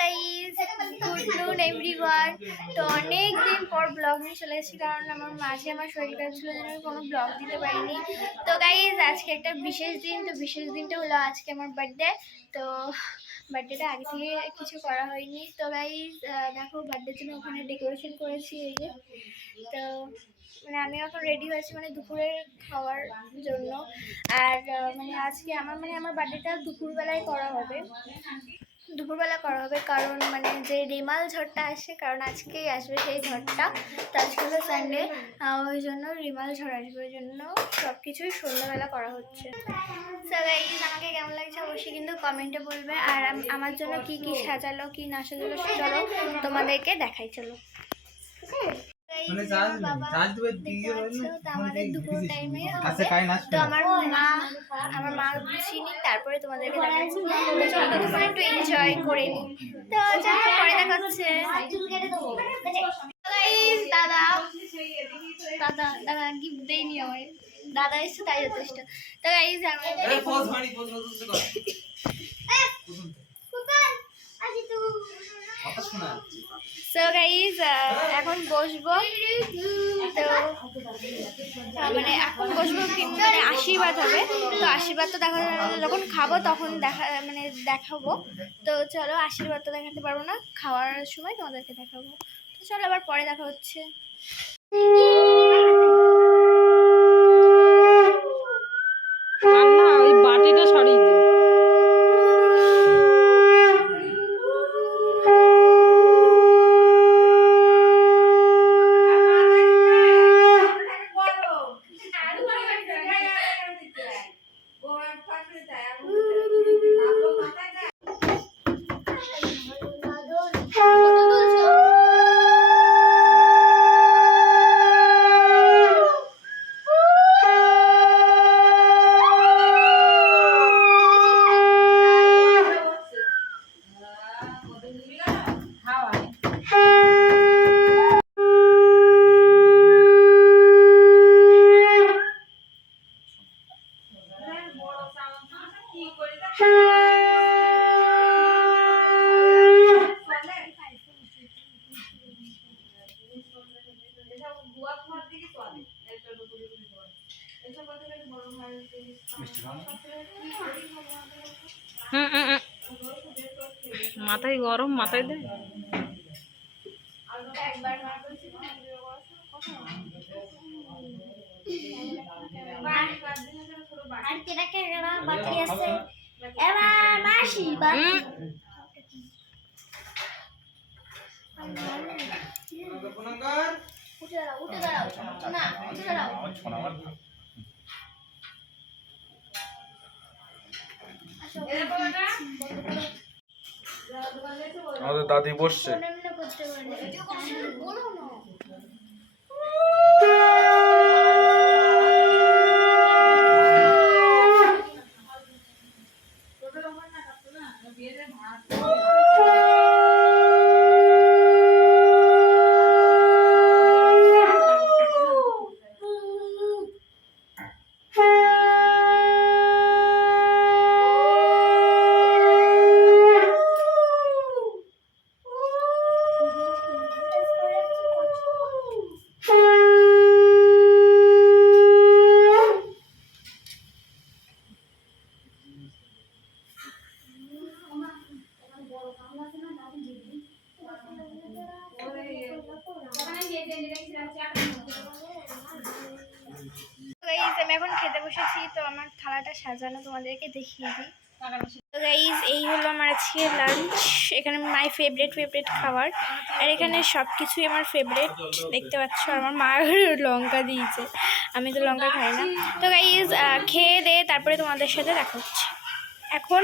Guys, good নুন everyone. তো অনেক দিন পর ব্লগ নিয়ে চলে এসেছি, কারণ আমার মাঝে আমার শরীর খারাপ ছিল, যেন আমি কোনো ব্লগ দিতে পারিনি। তো গাইস, আজকে একটা বিশেষ দিন। তো বিশেষ দিনটা হলো আজকে আমার বার্থডে। তো বার্থডেটা আগে থেকে কিছু করা হয়নি। তো গাইস দেখো, বার্থডের জন্য ওখানে ডেকোরেশন করেছি এই যে। তো মানে আমি এখন রেডি হয়েছি মানে দুপুরের খাওয়ার জন্য। আর মানে আজকে আমার বার্থডেটা দুপুরবেলায় করা হবে। কারণ মানে যে রেমাল ঝড়টা আসে, কারণ আজকেই আসবে সেই ঝড়টা। তো আজকে হলো সানডে, ওই জন্য রেমাল ঝড় আসবে, ওই জন্য সব কিছুই সন্ধ্যাবেলা করা হচ্ছে। সো গাইস, আমাকে কেমন লাগছে অবশ্যই কিন্তু কমেন্টে বলবে। আর আমার জন্য কি কি সাজালো কি না সাজালো চলো তোমাদেরকে দেখাই, চলো। আমাদের দুপুর টাইমে তো আমার মা চিনি, তারপরে তোমাদেরকে দেখাচ্ছি। ততক্ষণ একটু এনজয় করে নি। তো চলো, পরে দেখা হচ্ছে। দাদা দাদা দাদা গিফট দেয়নি আমায়, দাদা এসছে তাই যথেষ্ট। তো গাইস সো গাইস এখন বসবো। তো মানে এখন বসবো মানে আশীর্বাদ হবে। তো আশীর্বাদ তো দেখা যাবে না, যখন খাবো তখন দেখাবো। তো চলো, আশীর্বাদ তো দেখাতে পারবো না, খাওয়ার সময় তোমাদেরকে দেখাবো। তো চলো, আবার পরে দেখা হচ্ছে। ওই বাটিটা সরিয়ে দে। মাথায় গরম, মাথায় দে। উঠে দাঁড়াও না, উঠে দাঁড়াও। আমাদের দাদি বসছে। আমি এখন খেতে বসেছি। তো আমার থালাটা সাজানো তোমাদেরকে দেখিয়ে দিই। তো গাইজ, এই হলো আমার আজকে লাঞ্চ। এখানে মাই ফেভারিট খাবার, আর এখানে সব কিছুই আমার ফেভারিট দেখতে পাচ্ছ। আমার মা লঙ্কা দিয়েছে, আমি তো লঙ্কা খাই না। তো গাইজ, খেয়ে দিয়ে তারপরে তোমাদের সাথে দেখা হচ্ছে। এখন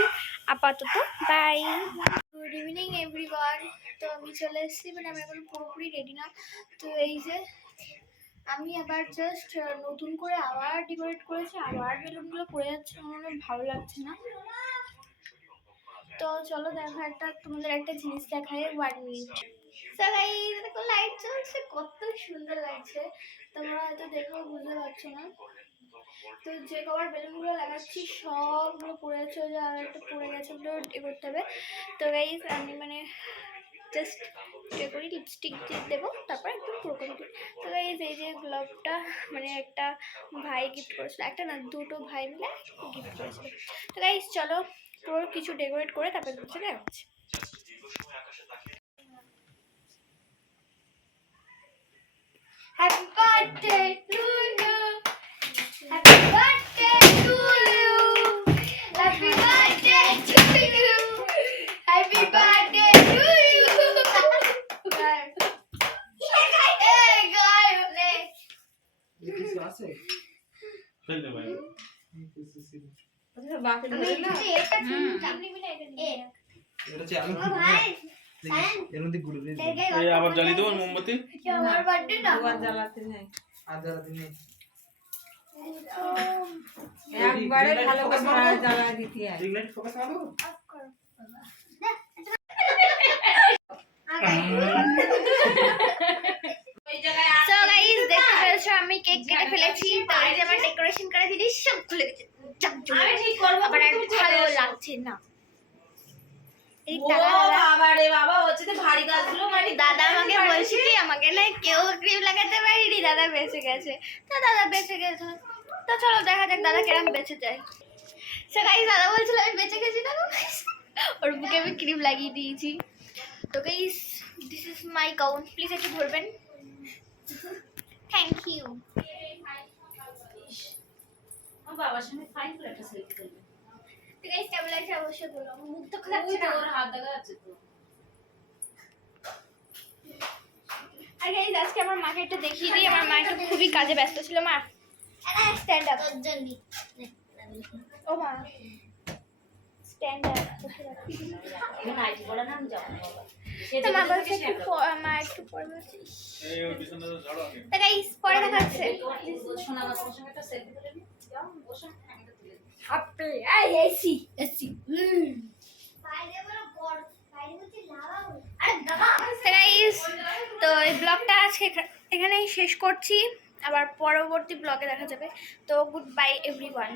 আপাতত বাই। Good evening everyone. তো আমি চলে এসেছি, মানে আমি এখন পুরোপুরি রেডি না। তো এই যে আমি আবার জাস্ট নতুন করে আবার ডেকোরেট করেছি, আবার বেলুনগুলো পড়ে যাচ্ছে, আমার ভালো লাগছে না। তো চলো দেখো, তোমাদের একটা জিনিস দেখায়, 1 মিনিট। দেখো, লাইট জ্বলছে, কত সুন্দর লাগছে। তোমরা হয়তো দেখো বুঝতে পারছো না। তো যে কভার বেলুনগুলো লাগাচ্ছি সবগুলো পড়ে যাচ্ছে, ওই যে আর একটা পড়ে গেছে, ওগুলো এ করতে হবে। তো গাইজ আমি মানে জাস্ট এ করি, লিপস্টিক দিয়ে দেবো, তারপর একদম পুরো কমপ্লিট। তো গাইজ এই যে গ্লোভটা মানে একটা ভাই গিফট করেছিল, একটা না দুটো ভাই মিলে গিফট করেছিল। তো গাইজ চলো পুরো কিছু ডেকোরেট করে তারপর চলে যাচ্ছে। Happy birthday to you. Happy birthday to you. Happy birthday to you. Happy birthday to you. এই আবার জ্বালিয়ে দেবো মোমবাতি। আমার বার্থডে না, জ্বালাতে নেই, আর জ্বালাতে নেই। একবারে ভালো করে জ্বালা দিতে হয়। রিং লাইট ফোকাস মারো। সো গাইস দেখতে পেয়েছো আমি কেক কেটে ফেলেছি। তো এই যে আমার ডেকোরেশন করা জিনিস সব খুলে গেছে, আমি ঠিক করব, আবার আর ভালো লাগছে না। এই দাদা আমাকে বলছে কি আমাকে না কেউ ক্রিম লাগাতে পারিনি, দাদা বেঁচে গেছে। তো দাদা বেঁচে গেছে, তো চলো দেখা যাক দাদা কেরম বেঁচে যায়। সো গাইস দাদা বলছিল আমি বেঁচে গেছি, না ওর বুকে আমি ক্রিম লাগিয়ে দিয়েছি। তো guys this is my gown, please একটু ধরবেন, থ্যাংক ইউ। বাবার সঙ্গে ফাইন করে একটা সেলফি তুলবে। তো গাইস কেমন লাগছে অবশ্যই বলো, আমার মুখ তো খাচ্ছে না, ওর হাত দেখা যাচ্ছে তো। আর গাইস আজকে আমার মাকে একটু দেখিয়ে দিই, আমার মা একটু খুবই কাজে ব্যস্ত ছিল। মা স্ট্যান্ড আপ, ও মা স্ট্যান্ড আপ। তো মা বলছে একটু মা একটু পরে বলছে। এই ওই বিছানাটা ঝাড়ো আগে। তো গাইস পরে দেখা হচ্ছে। সোনা বাবার সঙ্গে একটা সেলফি তুলে নি। যাও বসো, আমি এটা তুলে দিই। আপে এই এসি এসি গাইস তো এই ব্লগটা আজকে এখানেই শেষ করছি, আবার পরবর্তী ব্লগে দেখা যাবে। তো গুড বাই এভরিওয়ান।